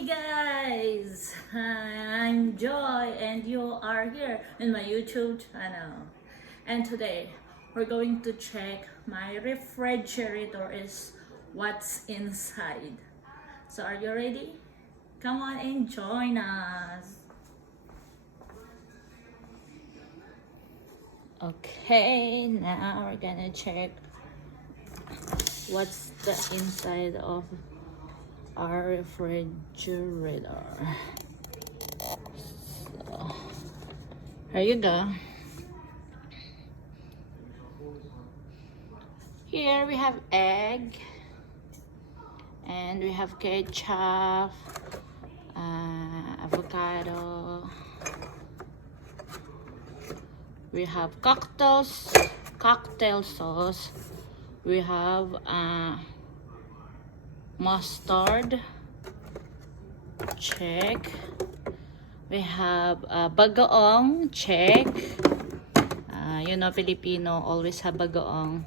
Hey guys, I'm Joy and you are here in my YouTube channel. And today we're going to check my refrigerator is what's inside. So are you ready? Come on and join us. Okay, now we're gonna check what's the inside of our refrigerator. So, here you go. Here we have egg, and we have ketchup, avocado. We have cocktail sauce. We have mustard. Check. We have bagoong. Check. You know, Filipino always have bagoong.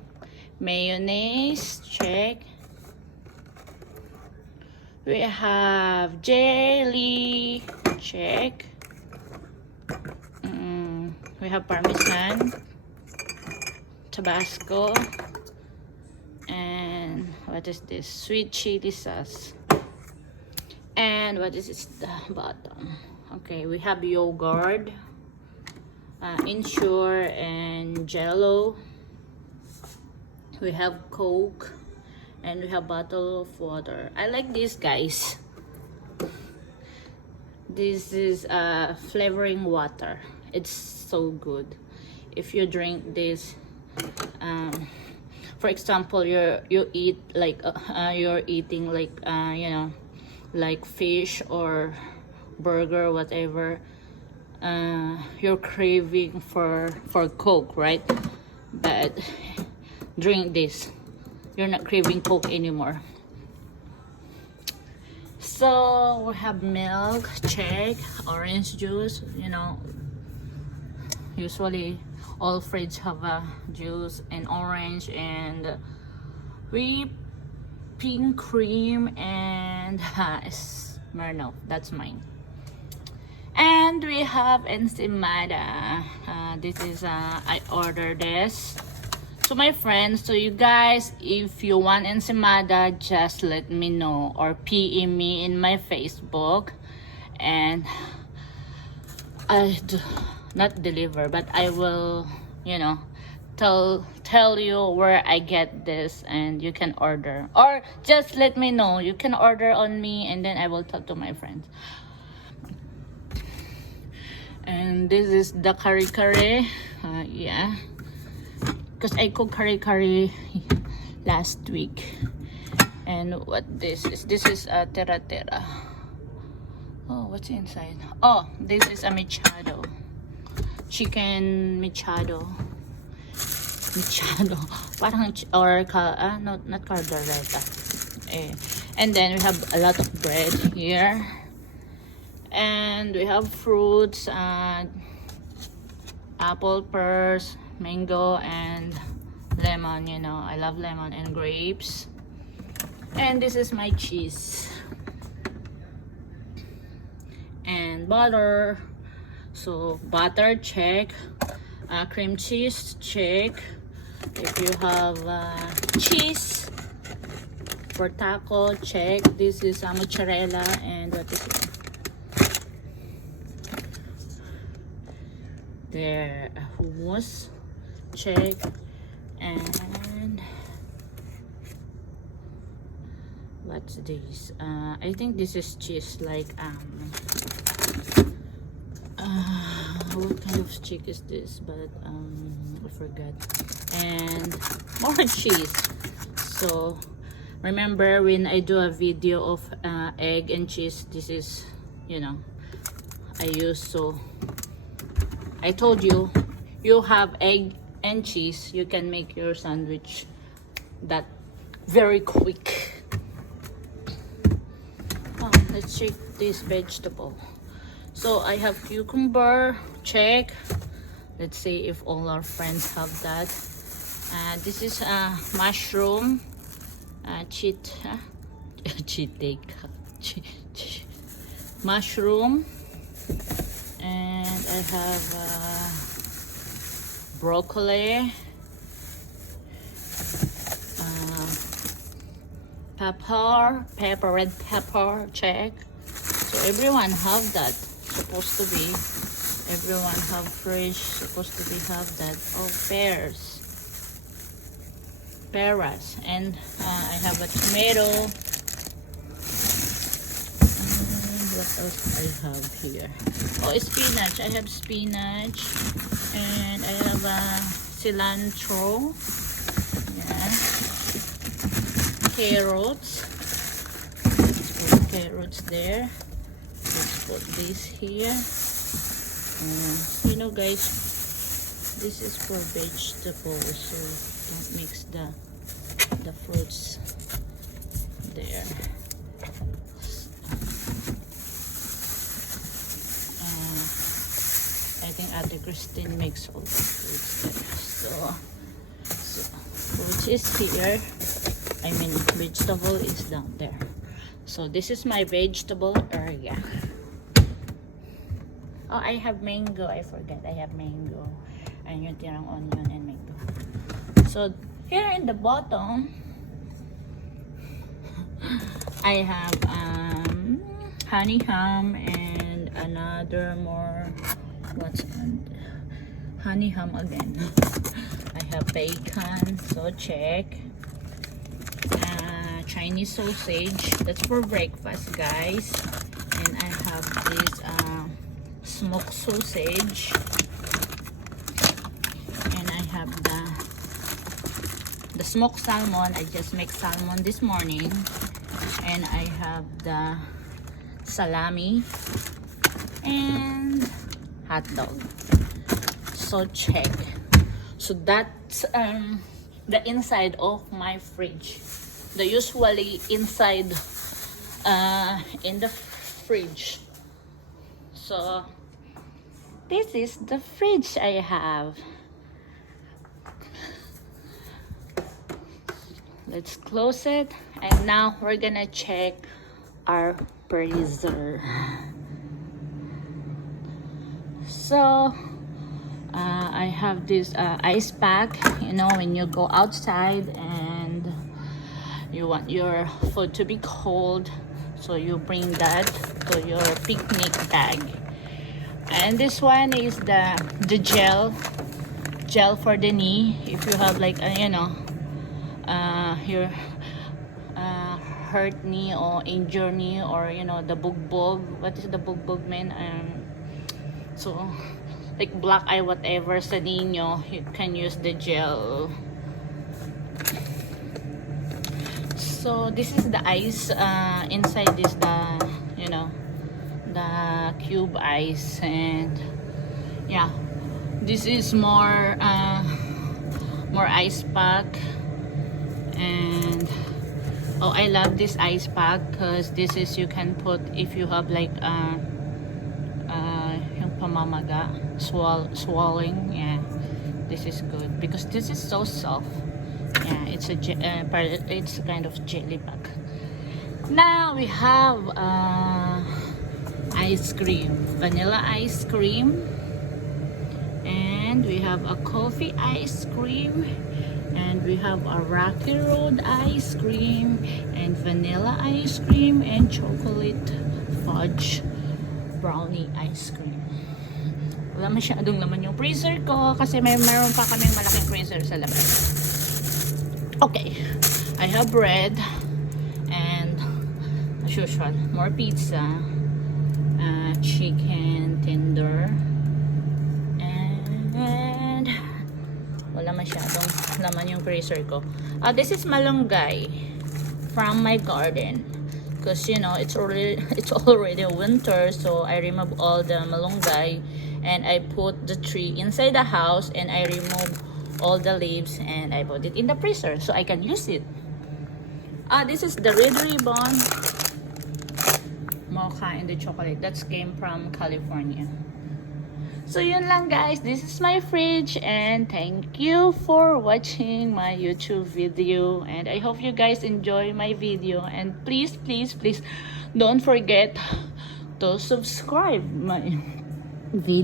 Mayonnaise. Check. We have jelly. Check. We have parmesan, Tabasco, and what is this? Sweet chili sauce. And what is this? The bottom. Okay, we have yogurt, Ensure, and Jello. We have Coke, and we have bottle of water. I like this, guys. This is flavoring water. It's so good. If you drink this, for example, you eat like you're eating like you know, like fish or burger, whatever. You're craving for Coke, right? But drink this, you're not craving Coke anymore. So we have milk, check, orange juice, you know, usually all fridge have a juice, and orange, and whipping cream, and Smirnoff, that's mine. And we have ensaymada. This is I ordered this to my friends. So you guys, if you want ensaymada, just let me know or PM me in my Facebook, and I do not deliver, but I will, you know, tell you where I get this, and you can order, or just let me know. You can order on me, and then I will talk to my friends. And this is the kare-kare. Yeah, because I cooked kare-kare last week. And what this is tera-tera. Oh, what's inside? Oh, this is a mechado. Chicken mechado. Parang or no, not caldereta. And then we have a lot of bread here. And we have fruits, apple, pears, mango, and lemon. You know, I love lemon, and grapes. And this is my cheese. And butter. So butter, check. Cream cheese, check. If you have cheese for taco, check. This is mozzarella, and what is it? There, hummus, check. And what's this? I think this is cheese, like what kind of cheese is this? But I forgot. And more cheese. So remember when I do a video of egg and cheese, this is, you know, I use. So I told you, you have egg and cheese, you can make your sandwich that very quick. Let's check this vegetable. So I have cucumber, check. Let's see if all our friends have that. This is mushroom, cheat day, mushroom, and I have broccoli, red pepper, check. So everyone have that, supposed to be. Everyone have fresh, supposed to be have that. Oh, pears, and I have a tomato. And what else I have here? Oh, spinach. I have spinach, and I have cilantro. Yeah. Carrots. Let's put carrots there. Let's put this here. You know, guys, this is for vegetables, so don't mix the fruits there. I think Ate Christine makes all the fruits there. So fruit is here. I mean, vegetable is down there. So this is my vegetable area. Oh, I have mango. I forgot. I have mango. And yung tirang onion and mango. So here in the bottom, I have honey ham and another more. What's on? Honey ham again. I have bacon. So check. Chinese sausage, that's for breakfast, guys. And I have this smoked sausage, and I have the smoked salmon. I just make salmon this morning, and I have the salami and hot dog. So check. So that's the inside of my fridge. The usually inside in the fridge. So this is the fridge I have. Let's close it, and now we're gonna check our freezer. So I have this ice pack. You know, when you go outside and you want your food to be cold, so you bring that to your picnic bag. And this one is the gel for the knee. If you have like you know, your hurt knee or injured knee, or you know, the bugbog. What is the bugbog mean? So like black eye, whatever sa ninyo, you can use the gel. So this is the ice. Inside is the, you know, the cube ice, and yeah, this is more ice pack. And oh, I love this ice pack because this is, you can put if you have like yung pamamaga, swallowing. Yeah, this is good because this is so soft. Yeah, it's a kind of jelly pack. Now we have ice cream, vanilla ice cream, and we have a coffee ice cream, and we have a Rocky Road ice cream, and vanilla ice cream, and chocolate fudge brownie ice cream. Wala masyadong laman yung freezer ko kasi meron pa kaming malaking freezer sa labas. Okay, I have bread and as usual, more pizza, chicken tender, and wala masyadong laman yung freezer ko. This is malunggay from my garden because you know it's already winter, so I remove all the malunggay and I put the tree inside the house, and I remove all the leaves and I put it in the freezer so I can use it. This is the red ribbon mocha and the chocolate that came from California. So yun lang, guys, this is my fridge, and thank you for watching my YouTube video, and I hope you guys enjoy my video, and please don't forget to subscribe my video.